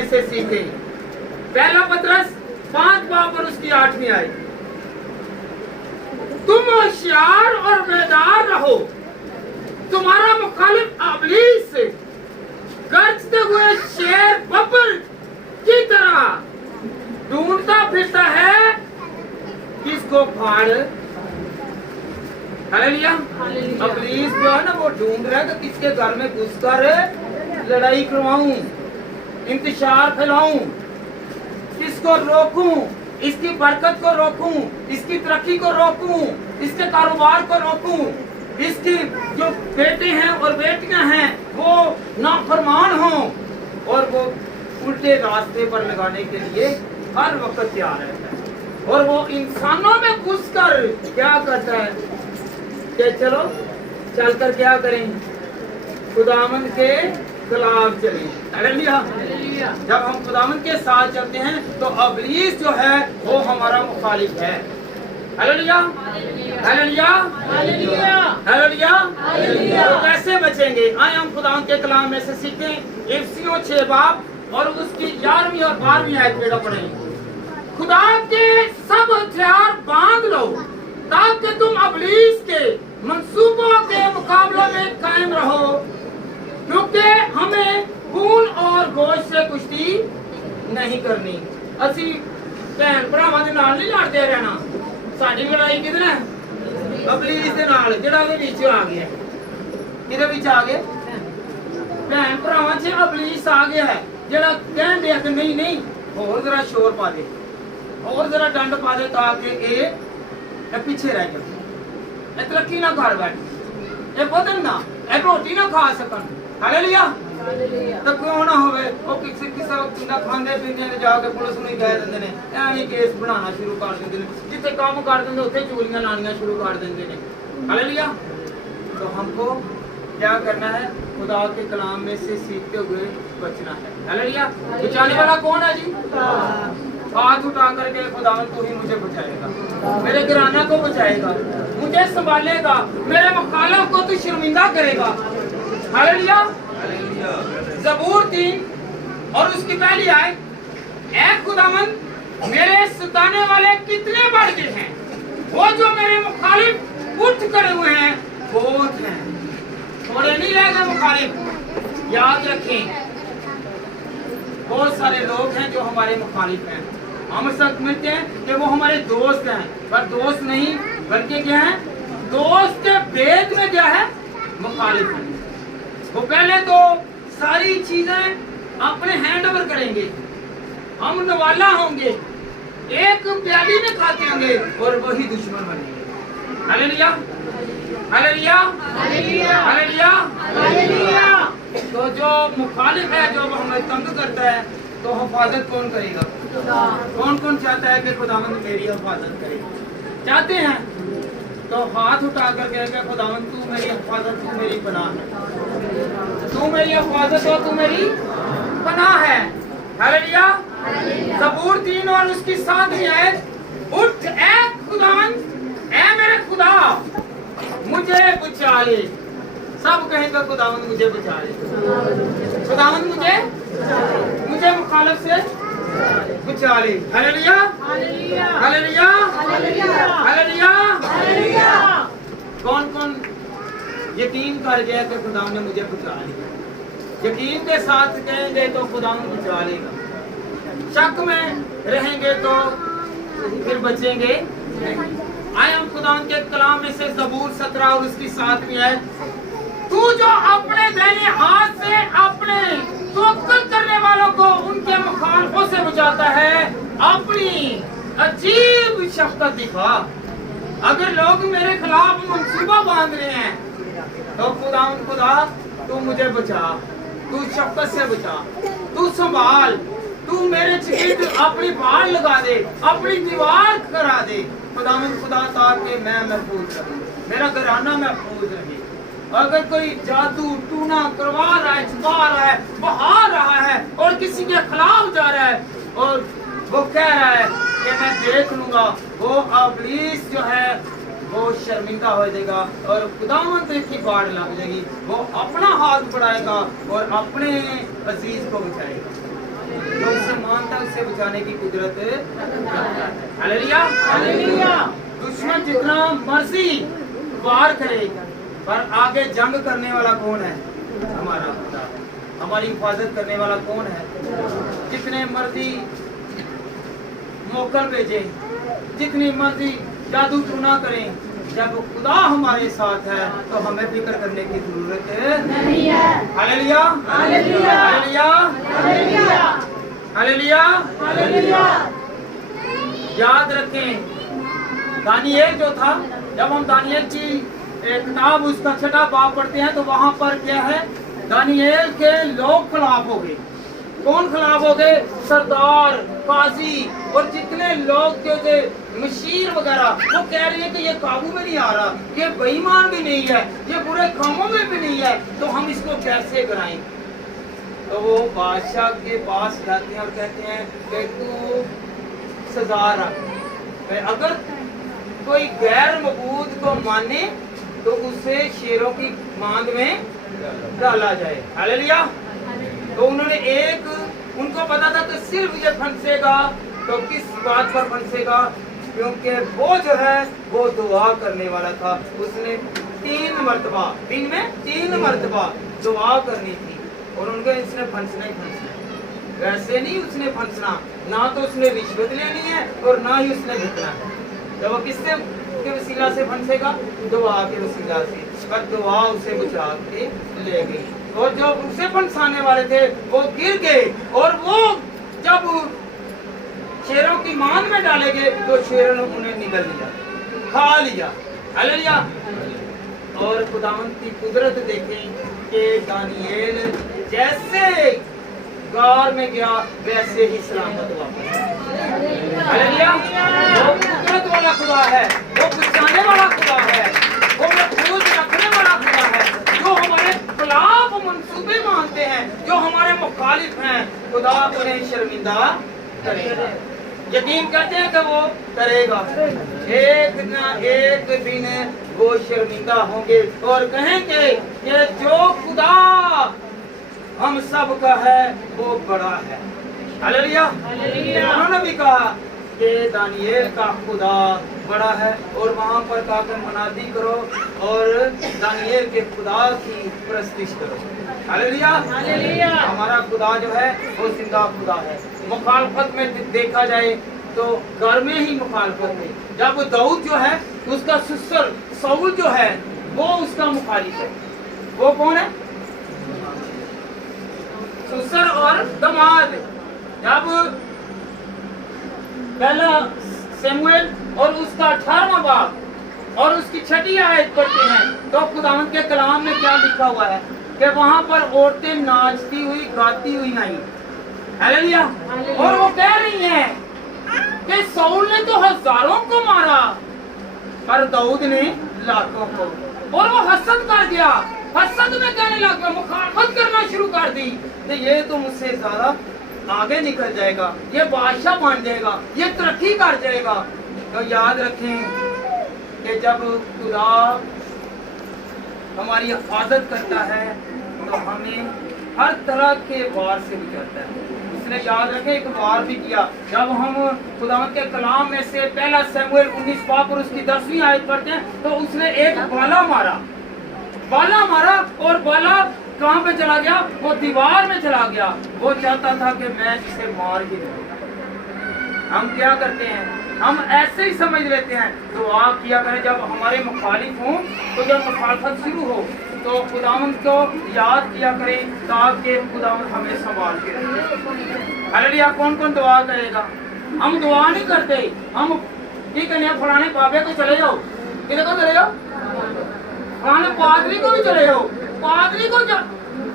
में से सीखें। पहला पतरस 5 बाब और उसकी 8वीं आयत। तुम होशियार और बेदार रहो, तुम्हारा मुखालिफ इब्लीस गरजते हुए शेर बब्बर की तरह ढूंढता फिरता है किसको फाड़। हालेलुया। इब्लीस जो है ना वो ढूंढ रहा है कि किसके घर में घुसकर लड़ाई करवाऊं, इंतशार फैलाऊं, किसको रोकूं, इसकी बरकत को रोकूं, इसकी तरक्की को रोकूं, इसके कारोबार को रोकूं, इसकी जो बेटे हैं और बेटियां हैं वो नाफरमान हों, और वो उल्टे रास्ते पर लगाने के लिए हर वक्त तैयार रहता है। और वो इंसानों में घुसकर क्या करता है कि चलो चलकर क्या करें, खुदावंद के खिलाफ चलें। हालेलुया। जब हम खुदावंद के साथ चलते हैं तो इब्लीस जो है वो हमारा मुखालिफ है। हालेलुया। हालेलुया। हालेलुया। तो कैसे बचेंगे? आए हम खुदावंद के कलाम में से सीखें। इफिसियों 6 बाब और उसकी 11वीं और 12वीं आयत बेटा पढ़ें। खुदा के सब हथियार बांध लो ताकि तुम इब्लीस के मंसूबों के मुकाबले में कायम रहो, क्योंकि हमें खून और गोश्त से कुश्ती नहीं करनी। असी भैन भरावां दे नाल नहीं लड़दे रहना। साडी लड़ाई किहदे नाल? इब्लीस दे नाल, जेड़ा ओदे विच आ गया। किहदे विच आ गया? भैन भरावां च इब्लीस आ गया है, जेड़ा कहन दे कि नहीं नहीं होर जरा शोर पा दे, और जरा डंड पा दे ताकि ये पीछे रह जाए, ये तरक्की ना कर बैठे, ये बदन ना, ये रोटी ना खा सकन। हालेलुया। तो क्यों ना होवे वो किसी वक्त ना खांदे पींदे ने जाके पुलिस नूं कह दिंदे ने, एवें केस बनाना शुरू कर दिंदे ने, जिथे काम कर दिंदे उत्थे चोरियां लानियां शुरू कर दिंदे ने। हालेलुया। तो हमको क्या करना है? खुदा के कलाम में से सीखते हुए बचना है। हालेलुया। बचाने वाला कौन है जी? हाथ उठा करके खुदावंद तू ही मुझे बचाएगा, मेरे घराना को बचाएगा, मुझे संभालेगा, मेरे मुखालिफ को तू शर्मिंदा करेगा। हालेलुया। ज़बूर 3 और उसकी पहली आयत। ऐ खुदावंद मेरे सताने वाले कितने बढ़ गए हैं, वो जो मेरे मुखालिफ उठ खड़े हुए हैं बहुत हैं, थोड़े नहीं रह गए मुखालिफ। याद रखें बहुत सारे लोग हैं जो हमारे मुखालिफ हैं। हम समझते हैं कि वो हमारे दोस्त हैं, पर दोस्त नहीं बल्कि क्या है? दोस्त के भेद में क्या है? मुखालिफ है। वो पहले तो सारी चीजें अपने हैंड ओवर करेंगे, हम नवाला होंगे, एक प्याली में खाते होंगे और वही दुश्मन बनेंगे। हालेलुया। हालेलुया। हालेलुया। हालेलुया। तो जो मुखालिफ है, जो हमें तंग करता है, तो हिफाजत कौन करेगा? कौन कौन चाहता है कि खुदावंद मेरी हिफाजत करे? चाहते हैं तो हाथ उठा कर कहेगा खुदावंद तू मेरी हिफाजत, तू मेरी पनाह है, तू मेरी हिफाजत और तू मेरी पनाह है। हालेलुया। ज़बूर 3 और उसकी 7वीं आयत। उठ ऐ खुदावंद, ऐ मेरे खुदा मुझे बचा ले। सब कहेंगे खुदावंद मुझे बचा ले, खुदावंद मुझे मुखालिफ से बचा ले। हालेलुया। हालेलुया। हालेलुया। कौन कौन यकीन कर गया कि खुदावंद ने मुझे बचा लिया? यकीन के साथ कहेंगे तो खुदावंद बचा लेगा। शक में रहेंगे तो फिर बचेंगे नहीं। आए हम खुदावंद के कलाम में से ज़बूर 17 और उसकी 7वीं आयत। तू जो अपने दाहिने हाथ से अपने तवक्कुल करने वालों को उनके मुखालिफों से बचाता है, अपनी अजीब शफ़क़त दिखा। अगर लोग मेरे खिलाफ मंसूबा बांध रहे हैं तो खुदा तू मुझे बचा, तू शफ़क़त से बचा, तू संभाल, तू मेरे चीज अपनी बाढ़ लगा दे, अपनी दीवार करा दे। खुदा ताकि मैं महफूज रहूं, मेरा घराना महफूज रहे। अगर कोई जादू टूना करवा रहा है, छुपा रहा है, बहा रहा है और किसी के खिलाफ जा रहा है और वो कह रहा है कि मैं देख लूंगा, वो इब्लीस जो है वो शर्मिंदा हो जाएगा और खुदावंद की बाढ़ लग जाएगी। वो अपना हाथ बढ़ाएगा और अपने अजीज को बचाएगा। उसे बचाने की कुदरत रखता है। Hallelujah, hallelujah. दुश्मन जितना मर्जी वार करे, पर आगे जंग करने वाला कौन है? हमारा खुदा। हमारी हिफाजत करने वाला कौन है? जितने मर्जी मोकर भेजे, जितनी मर्जी जादू टूना करें, जब खुदा हमारे साथ है तो हमें फिक्र करने की जरूरत नहीं है। Hallelujah, hallelujah, hallelujah, hallelujah, hallelujah, hallelujah. याद रखें, दानिएल जो था, जब हम दानिएल की किताब उसका 6वां बाब पढ़ते हैं तो वहां पर क्या है? दानिएल के लोग खिलाफ हो गए। कौन खिलाफ हो गए? सरदार, काजी और जितने लोग जो थे मशीर वगैरह, वो कह रहे हैं कि ये काबू में नहीं आ रहा, ये बेईमान भी नहीं है, ये बुरे कामों में भी नहीं है, तो हम इसको कैसे कराएं? तो वो बादशाह के पास जाते हैं और कहते हैं कि तू सजा रख, अगर कोई गैर मबूद को माने तो उसे शेरों की मांद में डाला जाए। हालेलुया। तो उन्होंने उनको पता था कि सिर्फ ये फंसेगा, तो किस बात पर फंसेगा? क्योंकि वो जो है वो दुआ करने वाला था। उसने 3 मरतबा, दिन में 3 मरतबा दुआ करनी थी और उनको इसने फंसना ही फंसना। वैसे नहीं उसने फंसना, ना तो उसने रिश्वत लेनी है और ना ही उसने बिकना है। जब वो किससे के वसीला से फंसेगा? दुआ के वसीला से। पर दुआ उसे बचा के ले गई और जो उसे फंसाने वाले थे वो गिर गए और वो जब शेरों की मान में डाले गए तो शेरों ने उन्हें निगल लिया, खा लिया। हालेलुया। और खुदावंद की कुदरत देखें कि दानिएल जैसे गार में गया वैसे ही सलामत वापस। हालेलुया। वो कुदरत वाला खुदा है, वो बचाने वाला खुदा है, वो महफूज रखने वाला खुदा है। जो हमारे खिलाफ मंसूबे मानते हैं, जो हमारे मुखालिफ हैं, खुदा उन्हें शर्मिंदा करेगा। यकीन करते हैं कि वो करेगा। एक ना एक दिन वो शर्मिंदा होंगे और कहेंगे कि जो खुदा हम सब का है वो बड़ा है। हालेलुया। उन्होंने भी कहा कि दानिएल का खुदा बड़ा है और वहाँ पर जाकर मनादी करो और दानिएल के खुदा की प्रस्तिश करो। हालेलुया। हमारा खुदा जो है वो जिंदा खुदा है। मुखालफत में देखा जाए तो घर में ही मुखालफत है। जब दाऊद जो है उसका ससुर साउल जो है वो उसका मुखालिफ है। वो कौन है? ससुर और दामाद। जब पहला शमूएल और उसका 18वां बाब और उसकी 6ठी आयत पढ़ते हैं तो खुदावंद के कलाम में क्या लिखा हुआ है कि वहां पर औरतें नाचती हुई गाती हुई आई। हालेलुया। और वो कह रही हैं कि साउल ने तो हजारों को मारा पर दाऊद ने लाखों को। और वो हसद कर गया, हसद में कहने लगा, मुखालफत करना शुरू कर दी कि ये तो मुझसे ज्यादा आगे निकल जाएगा, ये बादशाह बन जाएगा, ये तरक्की कर जाएगा। तो याद रखें कि जब खुदा हमारी हिफाजत करता है तो हमें हर तरह के वार से बचाता है। उसने याद रखें एक वार भी किया। जब हम खुदावंद के कलाम में से पहला शमूएल 19 बाब और उसकी 10वीं आयत पढ़ते हैं तो उसने एक बाला मारा और बाला कहाँ पे चला गया? वो दीवार में चला गया। वो चाहता था कि मैं इसे मार ही दूं। हम क्या करते हैं? हम ऐसे ही समझ लेते हैं। तो आप किया करें जब हमारे मुखालिफ हों, तो जब मुखालफत शुरू हो तो खुदावंद को याद किया करें ताकि खुदावंद हमें संभाल के रखे। हालेलुया। कौन कौन दुआ करेगा? हम दुआ नहीं करते, हम ठीक है फलाने बाबे को चले जाओ, किधर को चले जाओ? फलाने पादरी को भी चले जाओ, पादरी को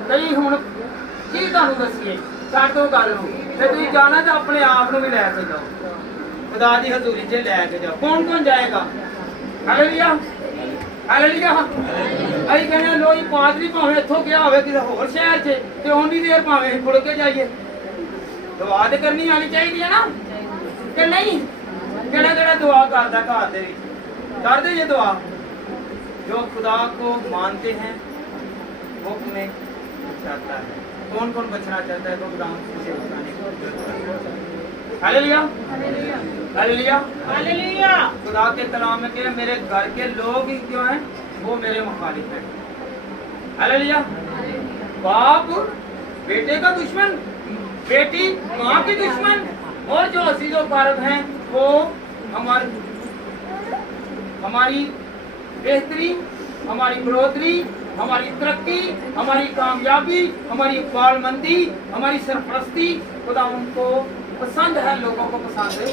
कई हुण की तुहानू दसीए साडो गल नूं ते तुसीं जाना तो अपने आप नूं भी लैके जाओ, खुदा दी हजूरी च लैके जाओ। कौन कौन जाएगा? हालेलुया। हालेलुया। ਅਸੀਂ ਕਹਿੰਦੇ ਲੋਈ ਪਾਦਰੀ ਭਾਵੇਂ ਇੱਥੋਂ ਗਿਆ ਹੋਵੇ ਕਿਸੇ ਹੋਰ ਸ਼ਹਿਰ 'ਚ ਤੇ ਓਨੀ ਦੇਰ ਭਾਵੇਂ ਅਸੀਂ ਖੁੜ ਕੇ ਜਾਈਏ। ਦੁਆ ਤੇ ਕਰਨੀ ਆਣੀ ਚਾਹੀਦੀ ਹੈ ਨਾ ਕਿ ਨਹੀਂ? ਕਿਹੜਾ ਕਿਹੜਾ ਦੁਆ ਕਰਦਾ ਘਰ ਦੇ ਵਿੱਚ? ਕਰਦੇ ਜੇ ਦੁਆ। जो खुदा को मानते हैं वो उन्हें बचाता है। कौन कौन बचना चाहता है? तो खुदा से बचाने को हालेलुया हालेलुया। हालेलुया। खुदा के कलाम में कि मेरे घर के लोग ही जो हैं वो मेरे मुखालिफ हैं। हालेलुया। बाप बेटे का दुश्मन, बेटी माँ की दुश्मन, और जो अजीजों कारब हैं वो हमारी बेहतरी, हमारी बढ़ोतरी, हमारी तरक्की, हमारी कामयाबी, हमारी इकबालमंदी, हमारी सरपरस्ती खुदा उनको पसंद है, लोगों को पसंद है।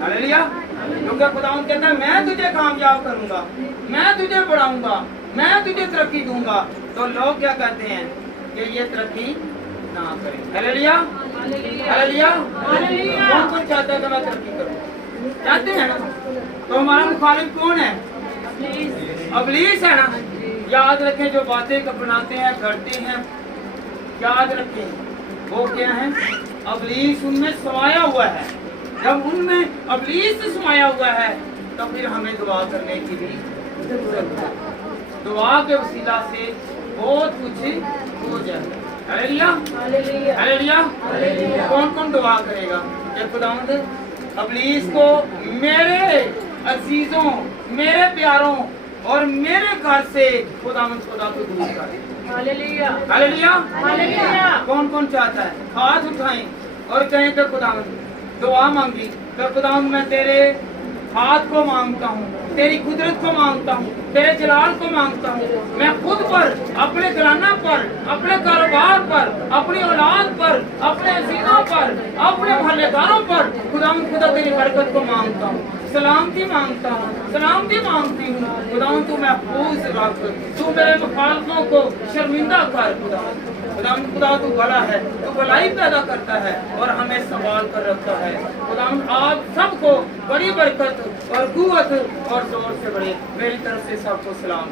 हालेलुया। क्योंकि खुदा कहता है मैं तुझे कामयाब करूंगा, मैं तुझे बढ़ाऊंगा, मैं तुझे तरक्की दूंगा। तो लोग क्या कहते हैं कि ये तरक्की ना करें। Hallelujah hallelujah hallelujah. कौन कौन चाहता है कि मैं तरक्की करूं? चाहते हैं ना? तो हमारा मुखालिफ कौन है? इब्लीस है ना। याद रखें, जो बातें अपनाते हैं करते हैं, याद रखें वो क्या है? इब्लीस उनमें समाया हुआ है। जब उनमें इब्लीस समाया हुआ है तो फिर हमें दुआ करने की भी जरूरत है। दुआ के वसीला से बहुत कुछ हो जाए। Hallelujah hallelujah hallelujah. कौन कौन दुआ करेगा कि खुदावंद इब्लीस को मेरे अजीजों, मेरे प्यारों और मेरे घर से खुदा को दूर करे। Hallelujah hallelujah hallelujah. कौन कौन चाहता है? हाथ उठाएं और कहें कि खुदावंद, दुआ मांगी कि खुदावंद मैं तेरे हाथ को मांगता हूँ, तेरी कुदरत को मांगता हूँ, तेरे जलाल को मांगता हूँ। मैं खुद पर, अपने घराना पर, अपने कारोबार पर, अपनी औलाद पर, अपने अजीजों पर, अपने मोहल्लेदारों पर खुदा तेरी बरकत को मांगता हूँ, सलामती मांगता हूँ, सलामती मांगती हूँ। खुदा तू महफूज रख, तू मेरे मुखालफों को शर्मिंदा कर। खुदा तू भला है, तू भलाई पैदा करता है और हमें संभाल कर रखता है। खुदा आप सबको बड़ी बरकत और कुव्वत और जोर से बड़े मेरी तरफ से सबको सलाम।